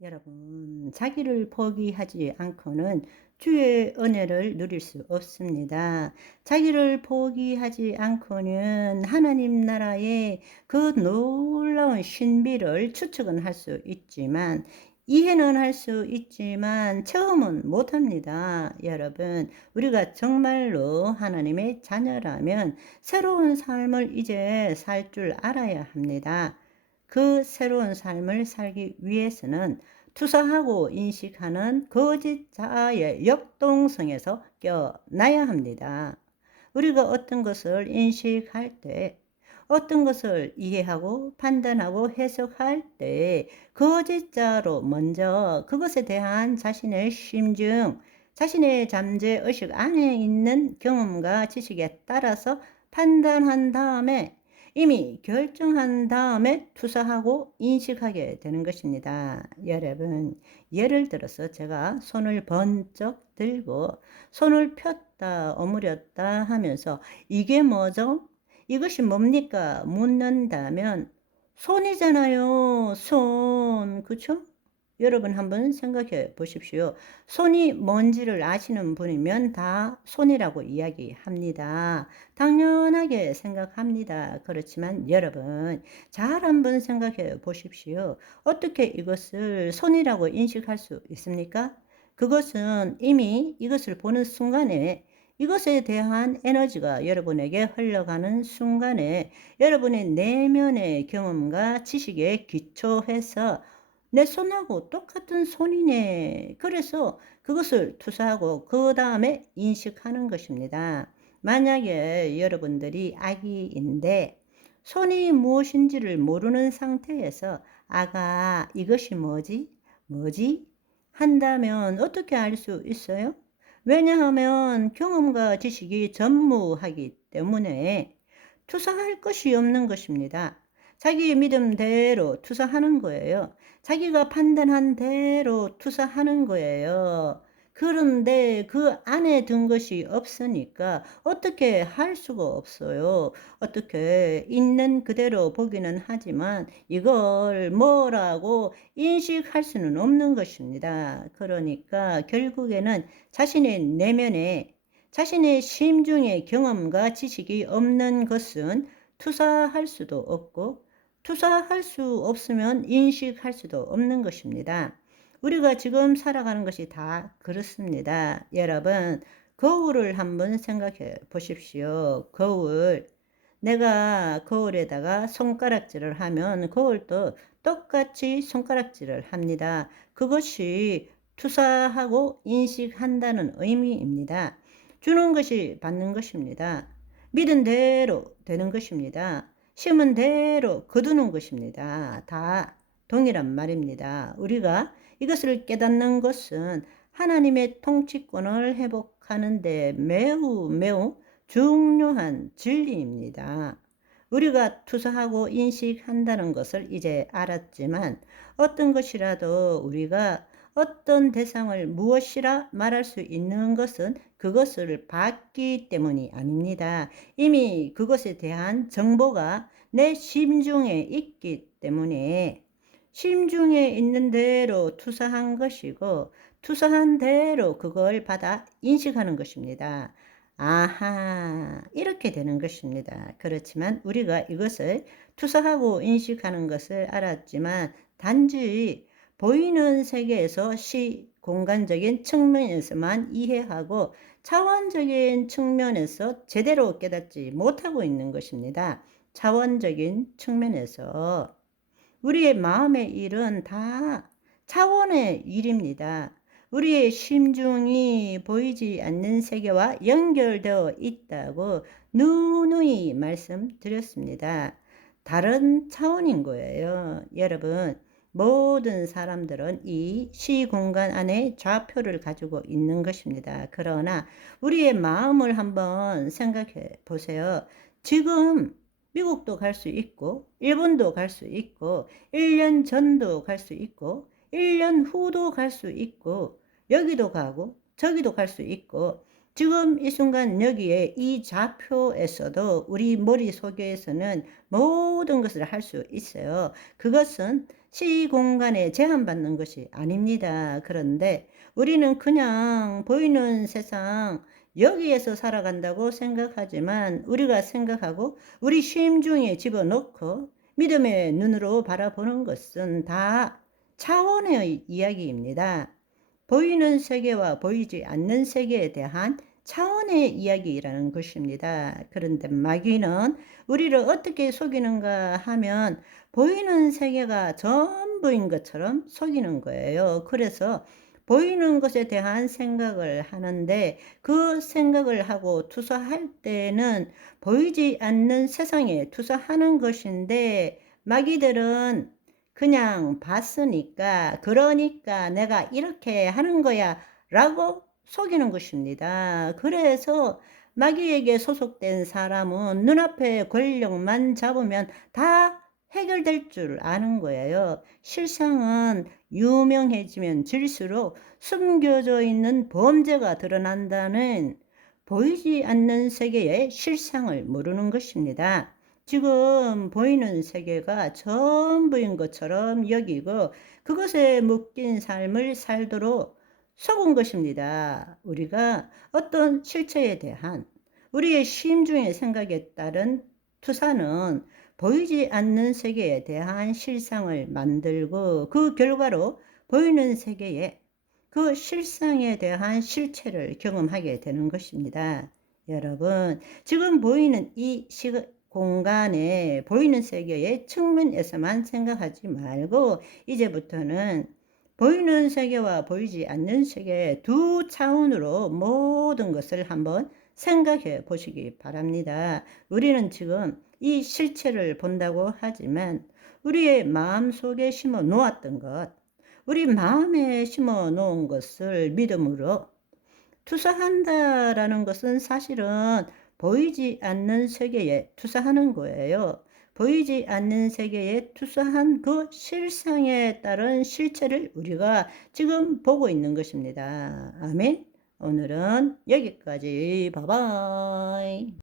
여러분, 자기를 포기하지 않고는 주의 은혜를 누릴 수 없습니다. 자기를 포기하지 않고는 하나님 나라의 그 놀라운 신비를 추측은 할 수 있지만, 이해는 할 수 있지만, 체험은 못 합니다. 여러분, 우리가 정말로 하나님의 자녀라면 새로운 삶을 이제 살 줄 알아야 합니다. 그 새로운 삶을 살기 위해서는 투사하고 인식하는 거짓자의 역동성에서 껴나야 합니다. 우리가 어떤 것을 인식할 때, 어떤 것을 이해하고 판단하고 해석할 때 거짓자로 먼저 그것에 대한 자신의 심증, 자신의 잠재의식 안에 있는 경험과 지식에 따라서 판단한 다음에, 이미 결정한 다음에 투사하고 인식하게 되는 것입니다. 여러분, 예를 들어서 제가 손을 번쩍 들고 손을 폈다 오므렸다 하면서 이게 뭐죠? 이것이 뭡니까? 묻는다면 손이잖아요. 손. 그쵸? 여러분 한번 생각해 보십시오. 손이 뭔지를 아시는 분이면 다 손이라고 이야기합니다. 당연하게 생각합니다. 그렇지만 여러분, 잘 한번 생각해 보십시오. 어떻게 이것을 손이라고 인식할 수 있습니까? 그것은 이미 이것을 보는 순간에, 이것에 대한 에너지가 여러분에게 흘러가는 순간에 여러분의 내면의 경험과 지식에 기초해서 내 손하고 똑같은 손이네. 그래서 그것을 투사하고 그 다음에 인식하는 것입니다. 만약에 여러분들이 아기인데 손이 무엇인지를 모르는 상태에서 아가 이것이 뭐지? 뭐지? 한다면 어떻게 알 수 있어요? 왜냐하면 경험과 지식이 전무하기 때문에 투사할 것이 없는 것입니다. 자기의 믿음대로 투사하는 거예요. 자기가 판단한 대로 투사하는 거예요. 그런데 그 안에 든 것이 없으니까 어떻게 할 수가 없어요. 어떻게 있는 그대로 보기는 하지만 이걸 뭐라고 인식할 수는 없는 것입니다. 그러니까 결국에는 자신의 내면에, 자신의 심중의 경험과 지식이 없는 것은 투사할 수도 없고, 투사할 수 없으면 인식할 수도 없는 것입니다. 우리가 지금 살아가는 것이 다 그렇습니다. 여러분, 거울을 한번 생각해 보십시오. 거울. 내가 거울에다가 손가락질을 하면 거울도 똑같이 손가락질을 합니다. 그것이 투사하고 인식한다는 의미입니다. 주는 것이 받는 것입니다. 믿은 대로 되는 것입니다. 심은 대로 거두는 것입니다. 다 동일한 말입니다. 우리가 이것을 깨닫는 것은 하나님의 통치권을 회복하는 데 매우 매우 중요한 진리입니다. 우리가 투사하고 인식한다는 것을 이제 알았지만 어떤 것이라도 우리가 어떤 대상을 무엇이라 말할 수 있는 것은 그것을 봤기 때문이 아닙니다. 이미 그것에 대한 정보가 내 심중에 있기 때문에 심중에 있는 대로 투사한 것이고 투사한 대로 그걸 받아 인식하는 것입니다. 아하, 이렇게 되는 것입니다. 그렇지만 우리가 이것을 투사하고 인식하는 것을 알았지만 단지 보이는 세계에서 공간적인 측면에서만 이해하고 차원적인 측면에서 제대로 깨닫지 못하고 있는 것입니다. 차원적인 측면에서. 우리의 마음의 일은 다 차원의 일입니다. 우리의 심중이 보이지 않는 세계와 연결되어 있다고 누누이 말씀드렸습니다. 다른 차원인 거예요. 여러분, 모든 사람들은 이 시공간 안에 좌표를 가지고 있는 것입니다. 그러나 우리의 마음을 한번 생각해 보세요. 지금 미국도 갈 수 있고 일본도 갈 수 있고 1년 전도 갈 수 있고 1년 후도 갈 수 있고 여기도 가고 저기도 갈 수 있고 지금 이 순간 여기에 이 좌표에서도 우리 머릿속에서는 모든 것을 할 수 있어요. 그것은 시공간에 제한받는 것이 아닙니다. 그런데 우리는 그냥 보이는 세상 여기에서 살아간다고 생각하지만, 우리가 생각하고 우리 심중에 집어넣고 믿음의 눈으로 바라보는 것은 다 차원의 이야기입니다. 보이는 세계와 보이지 않는 세계에 대한 차원의 이야기라는 것입니다. 그런데 마귀는 우리를 어떻게 속이는가 하면 보이는 세계가 전부인 것처럼 속이는 거예요. 그래서 보이는 것에 대한 생각을 하는데, 그 생각을 하고 투사할 때는 보이지 않는 세상에 투사하는 것인데, 마귀들은 그냥 봤으니까, 그러니까 내가 이렇게 하는 거야 라고 속이는 것입니다. 그래서 마귀에게 소속된 사람은 눈앞에 권력만 잡으면 다 해결될 줄 아는 거예요. 실상은 유명해지면 질수록 숨겨져 있는 범죄가 드러난다는 보이지 않는 세계의 실상을 모르는 것입니다. 지금 보이는 세계가 전부인 것처럼 여기고 그것에 묶인 삶을 살도록 속은 것입니다. 우리가 어떤 실체에 대한 우리의 심중의 생각에 따른 투사는 보이지 않는 세계에 대한 실상을 만들고, 그 결과로 보이는 세계에 그 실상에 대한 실체를 경험하게 되는 것입니다. 여러분, 지금 보이는 이 공간에 보이는 세계의 측면에서만 생각하지 말고, 이제부터는 보이는 세계와 보이지 않는 세계 두 차원으로 모든 것을 한번 생각해 보시기 바랍니다. 우리는 지금 이 실체를 본다고 하지만 우리의 마음속에 심어 놓았던 것, 우리 마음에 심어 놓은 것을 믿음으로 투사한다라는 것은 사실은 보이지 않는 세계에 투사하는 거예요. 보이지 않는 세계에 투사한 그 실상에 따른 실체를 우리가 지금 보고 있는 것입니다. 아멘. 오늘은 여기까지. 바이바이.